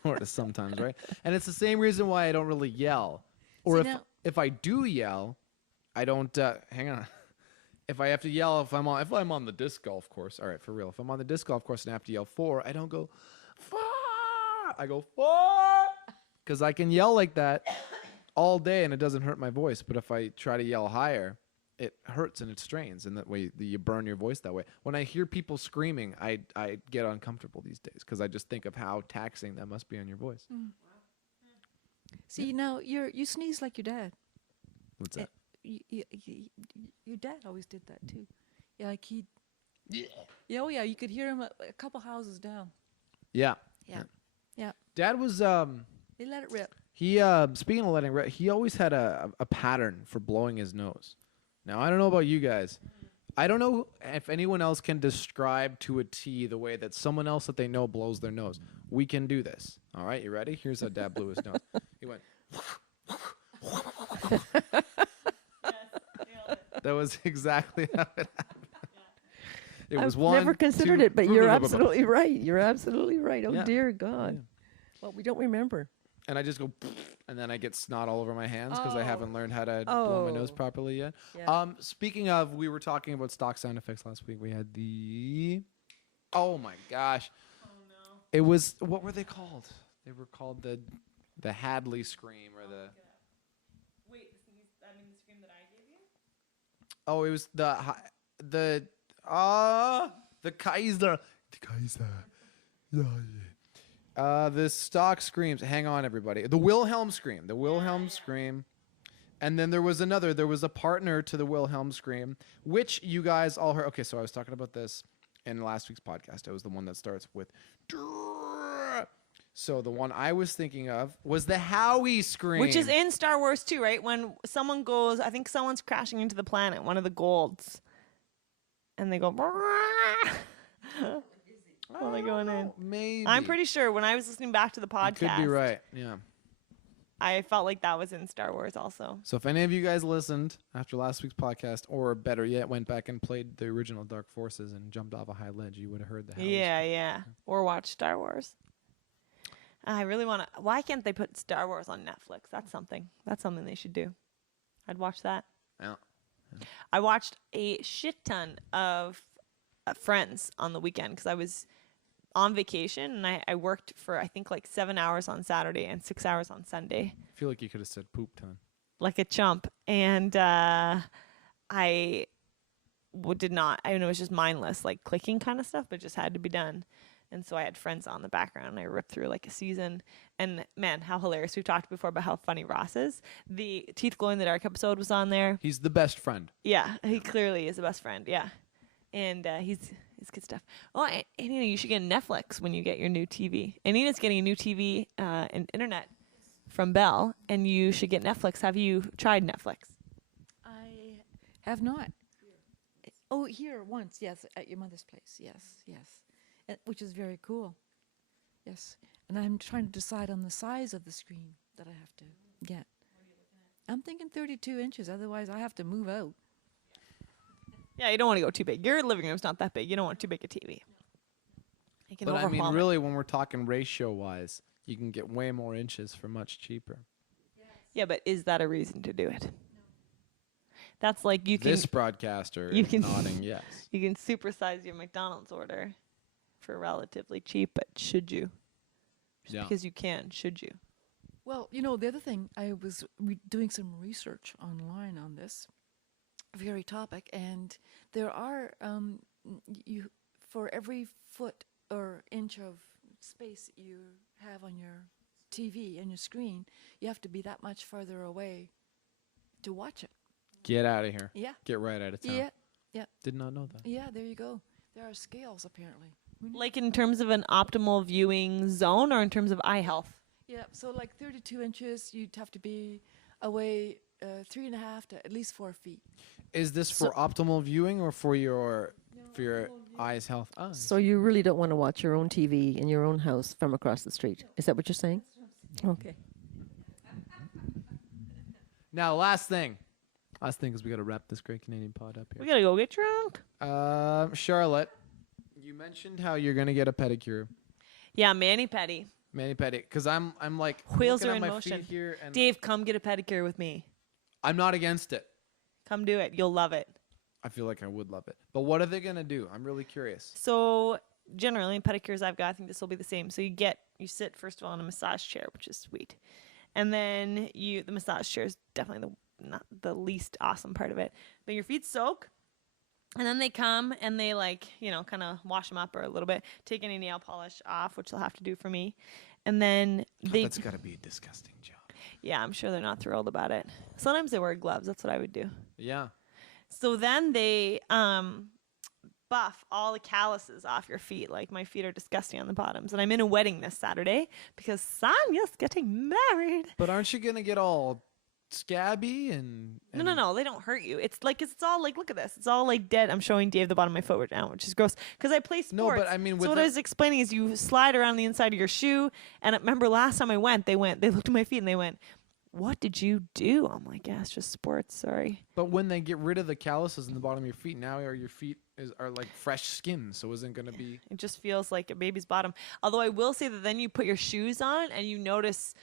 sort of sometimes, right? And it's the same reason why I don't really yell. Or if I do yell, I don't hang on. If I have to yell if I'm on the disc golf course, all right, for real. If I'm on the disc golf course and I have to yell 4, I don't go 4. I go 4 because I can yell like that all day and it doesn't hurt my voice. But if I try to yell higher, it hurts and it strains, and that way you burn your voice that way. When I hear people screaming, I get uncomfortable these days because I just think of how taxing that must be on your voice. Mm. See, now you sneeze like your dad. What's that? Your dad always did that too. Yeah, like he. Yeah, oh yeah, you could hear him a couple houses down. Yeah. Yeah. Yeah. Dad was They let it rip. He speaking of letting rip, he always had a pattern for blowing his nose. Now I don't know about you guys. I don't know if anyone else can describe to a T the way that someone else that they know blows their nose. We can do this. All right, you ready? Here's how Dad blew his nose. He went. That was exactly how it happened. It was I've one. never considered two, it, but you're absolutely right. You're absolutely right. Oh Yeah. dear God. Yeah. Well, we don't remember. And I just go, and then I get snot all over my hands because I haven't learned how to blow my nose properly yet. Yeah. Speaking of, we were talking about stock sound effects last week. We had the, oh my gosh. Oh no. It was, what were they called? They were called the Hadley scream or the. Wait, the scream that I gave you? Oh, it was the Kaiser. The Kaiser. The stock screams. Hang on, everybody. The Wilhelm scream. The Wilhelm scream. And then there was another. There was a partner to the Wilhelm scream, which you guys all heard. Okay, so I was talking about this in last week's podcast. It was the one that starts with. So the one I was thinking of was the Howie scream, Which is in Star Wars too, right? When someone goes, I think someone's crashing into the planet, one of the golds, and they go. Oh, they're going in. Maybe. I'm pretty sure when I was listening back to the You podcast, could be right. Yeah. I felt like that was in Star Wars also. So if any of you guys listened after last week's podcast, or better yet, went back and played the original Dark Forces and jumped off a high ledge, you would have heard the Howie Yeah. Or watch Star Wars. I really want to. Why can't they put Star Wars on Netflix? That's something. That's something they should do. I'd watch that. scream. I watched a shit ton of Friends on the weekend because I was on vacation and I worked for I think like 7 hours on Saturday and 6 hours on Sunday, I feel like you could have said poop ton. like a chump. And I did not. I mean, it was just mindless, like clicking kind of stuff, but it just had to be done. And so I had Friends on the background. And I ripped through like a season. And man, how hilarious. We've talked before about how funny Ross is. The Teeth Glow in the Dark episode was on there. He's the best friend. Yeah, he clearly is the best friend. Yeah. And he's good stuff. Oh, and you know, you should get Netflix when you get your new TV. Anita's getting a new TV and internet from Bell, and you should get Netflix. Have you tried Netflix? I have not. Oh, here once, yes, at your mother's place. Yes. Which is very cool. Yes. And I'm trying to decide on the size of the screen that I have to get. What are you looking at? I'm thinking 32 inches, otherwise I have to move out. Yeah, you don't want to go too big. Your living room's not that big. You don't want too big a TV. You can But I mean, overwhelm it. really, when we're talking ratio-wise, you can get way more inches for much cheaper. Yeah, but is that a reason to do it? No. That's like you can This broadcaster you is can- nodding yes. you can supersize your McDonald's order for relatively cheap, but should you? Just Yeah. because you can, should you? Well, you know, the other thing, I was doing some research online on this very topic, and there are, you for every foot or inch of space you have on your TV and your screen, you have to be that much further away to watch it. Get out of here. Yeah. Get right out of town. Yeah. Did not know that. Yeah, there you go. There are scales, apparently. Who knew? Like in terms of an optimal viewing zone or in terms of eye health? Yeah, so like 32 inches, you'd have to be away 3.5 to at least 4 feet. Is this for optimal viewing or for your eyes' health? Oh. So you really don't want to watch your own TV in your own house from across the street. Is that what you're saying? Okay. Now, last thing is we got to wrap this great Canadian pod up We here. gotta go get drunk. Charlotte, you mentioned how you're gonna get a pedicure, Yeah, mani pedi. mani-pedi, because I'm like Wheels looking are at in my motion. feet here, and Dave, come get a pedicure with me. I'm not against it. Come do it. You'll love it. I feel like I would love it, but what are they gonna do? I'm really curious. So generally, pedicures I've got, I think this will be the same. So you sit first of all in a massage chair, which is sweet, and then the massage chair is definitely not the least awesome part of it. But your feet soak, and then they come and they kind of wash them up or a little bit, take any nail polish off, which they'll have to do for me, and then they That's gotta be a disgusting job. yeah, I'm sure they're not thrilled about it. Sometimes they wear gloves. That's what I would do. Yeah. So then they buff all the calluses off your feet. Like my feet are disgusting on the bottoms. And I'm in a wedding this Saturday because Sonia's getting married. But aren't you gonna get all scabby and No, they don't hurt you. It's all like, look at this. It's all like dead. I'm showing Dave the bottom of my foot right now, which is gross because I play sports. No, but I mean, so what I was explaining is you slide around the inside of your shoe. And I remember last time I went, they looked at my feet and they went, "What did you do?" I'm like, "Yeah, it's just sports. Sorry." But when they get rid of the calluses in the bottom of your feet, now your feet are like fresh skin, so isn't gonna be. It just feels like a baby's bottom. Although I will say that then you put your shoes on and you notice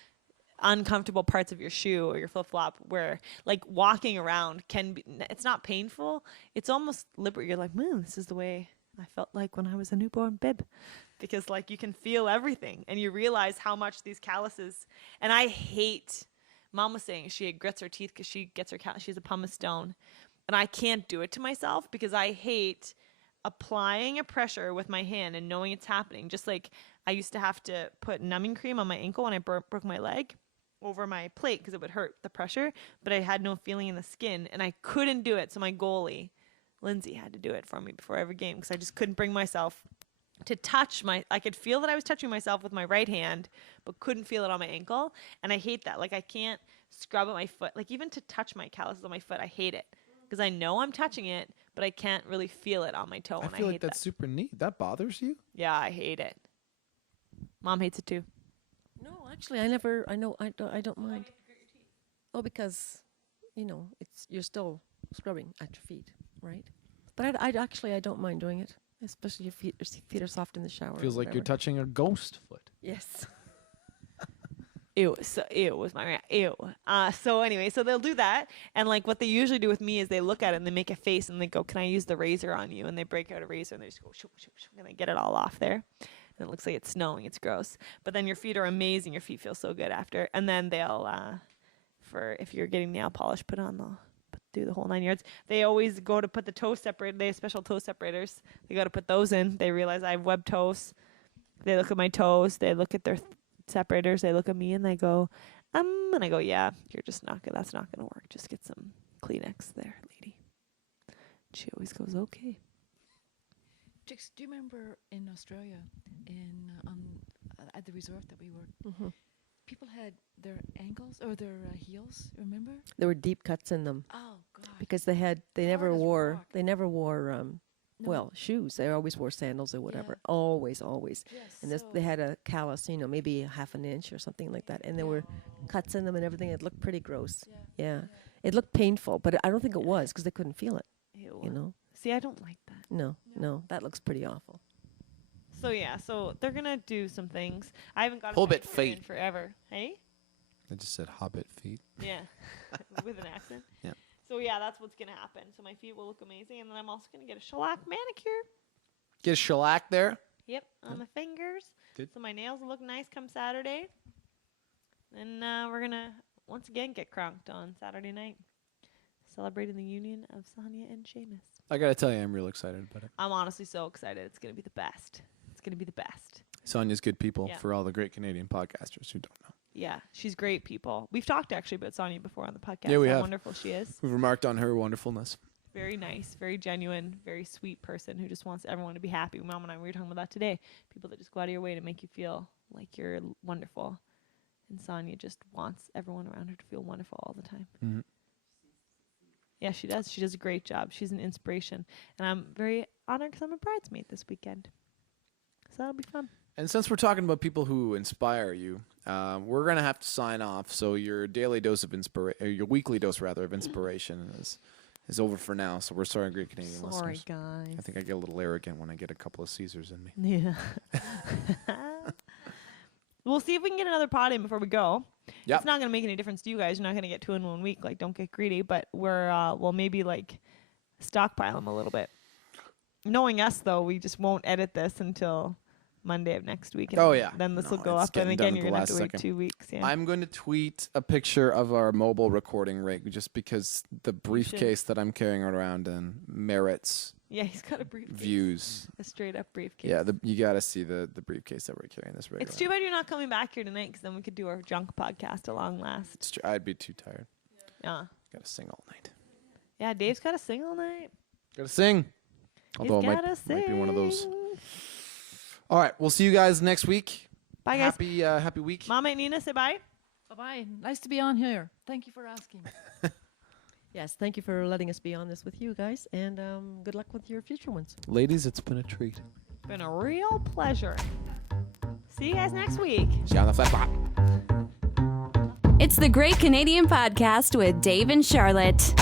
uncomfortable parts of your shoe or your flip-flop where like walking around can be, it's not painful, it's almost liberate. You're like, man, this is the way I felt like when I was a newborn bib, because like you can feel everything and you realize how much these calluses. And I hate, Mom was saying she grits her teeth because she gets her she's a pumice stone, and I can't do it to myself because I hate applying a pressure with my hand and knowing it's happening. Just like I used to have to put numbing cream on my ankle when I broke my leg over my plate because it would hurt the pressure, but I had no feeling in the skin and I couldn't do it. So my goalie, Lindsay, had to do it for me before every game because I just couldn't bring myself to touch I could feel that I was touching myself with my right hand, but couldn't feel it on my ankle. And I hate that. Like I can't scrub at my foot, like even to touch my calluses on my foot, I hate it because I know I'm touching it, but I can't really feel it on my toe. I And feel I like hate that's super neat. That bothers you? Yeah, I hate it. Mom hates it too. No, actually, I don't mind. Oh, because, you're still scrubbing at your feet, right? But I don't mind doing it, especially if your feet are soft in the shower. Feels like you're touching a ghost foot. Yes. Ew, so ew was my ew. So anyway, so they'll do that, and like what they usually do with me is they look at it and they make a face and they go, "Can I use the razor on you?" And they break out a razor and they just go, shoop, shoop, shoop, and they get it all off there. And it looks like it's snowing. It's gross. But then your feet are amazing. Your feet feel so good after. And then they'll, if you're getting nail polish put on, they'll do the whole 9 yards. They always go to put the toe separator. They have special toe separators. They got to put those in. They realize I have webbed toes. They look at my toes. They look at their separators. They look at me and they go, and I go, yeah, you're just not good. That's not going to work. Just get some Kleenex there, lady. She always goes, okay. Jix, do you remember in Australia, at the resort that we were, people had their ankles or their heels? Remember? There were deep cuts in them Oh God! because they never Hard as wore rock. No. shoes. They always wore sandals or whatever. Yeah. Always. Yes, And they had a callus, maybe half an inch or something like that. And there were cuts in them and everything. It looked pretty gross. Yeah. It looked painful, but I don't think it was because they couldn't feel it. Ew. See, I don't like that. No, that looks pretty awful. So yeah, so they're gonna do some things. I haven't got a Hobbit pedicure in feet. forever. Hey? I just said hobbit feet. Yeah. With an accent. Yeah. So yeah, that's what's gonna happen. So my feet will look amazing, and then I'm also gonna get a shellac manicure. Get a shellac there. Yep, on the fingers. Good. So my nails will look nice come Saturday. And we're gonna once again get crunked on Saturday night, celebrating the union of Sonia and Seamus. I gotta tell you, I'm real excited about it. I'm honestly so excited. It's gonna be the best. It's gonna be the best. Sonia's good people Yeah. for all the great Canadian podcasters who don't know. Yeah, she's great people. We've talked actually about Sonia before on the podcast. Yeah, we how have. wonderful she is. We've remarked on her wonderfulness. Very nice, very genuine, very sweet person who just wants everyone to be happy. Mom and I, we were talking about that today. People that just go out of your way to make you feel like you're wonderful. And Sonia just wants everyone around her to feel wonderful all the time. Mm-hmm. Yeah, she does. She does a great job. She's an inspiration. And I'm very honored because I'm a bridesmaid this weekend. So that'll be fun. And since we're talking about people who inspire you, we're gonna have to sign off. So your daily dose of inspiration, your weekly dose rather of inspiration, is over for now. So we're sorry, great Canadian Sorry, listeners. guys. I think I get a little arrogant when I get a couple of Caesars in me. Yeah. We'll see if we can get another pod in before we go. Yep. It's not going to make any difference to you guys. You're not going to get 2 in 1 week. Like, don't get greedy. But we'll maybe like stockpile them a little bit. Knowing us, though, we just won't edit this until Monday of next week. And Oh, yeah. Then this will No, go it's up. And getting done again, at you're the going to have to last wait second. 2 weeks. Yeah. I'm going to tweet a picture of our mobile recording rig just because the briefcase that I'm carrying around and merits Yeah, he's got a briefcase. views. A straight up briefcase. Yeah, you got to see the briefcase that we're carrying this rig It's around. too bad you're not coming back here tonight because then we could do our junk podcast at long last. It's true. I'd be too tired. Yeah. Got to sing all night. Yeah, Dave's got to sing all night. Got to sing. Although it gotta might be one of those. sing. All right, we'll see you guys next week. Bye, guys. Happy week. Mama and Nina, say bye. Bye-bye. Nice to be on here. Thank you for asking. Yes, thank you for letting us be on this with you guys, and good luck with your future ones. Ladies, it's been a treat. Been a real pleasure. See you guys next week. See you on the flip flop. It's the Great Canadian Podcast with Dave and Charlotte.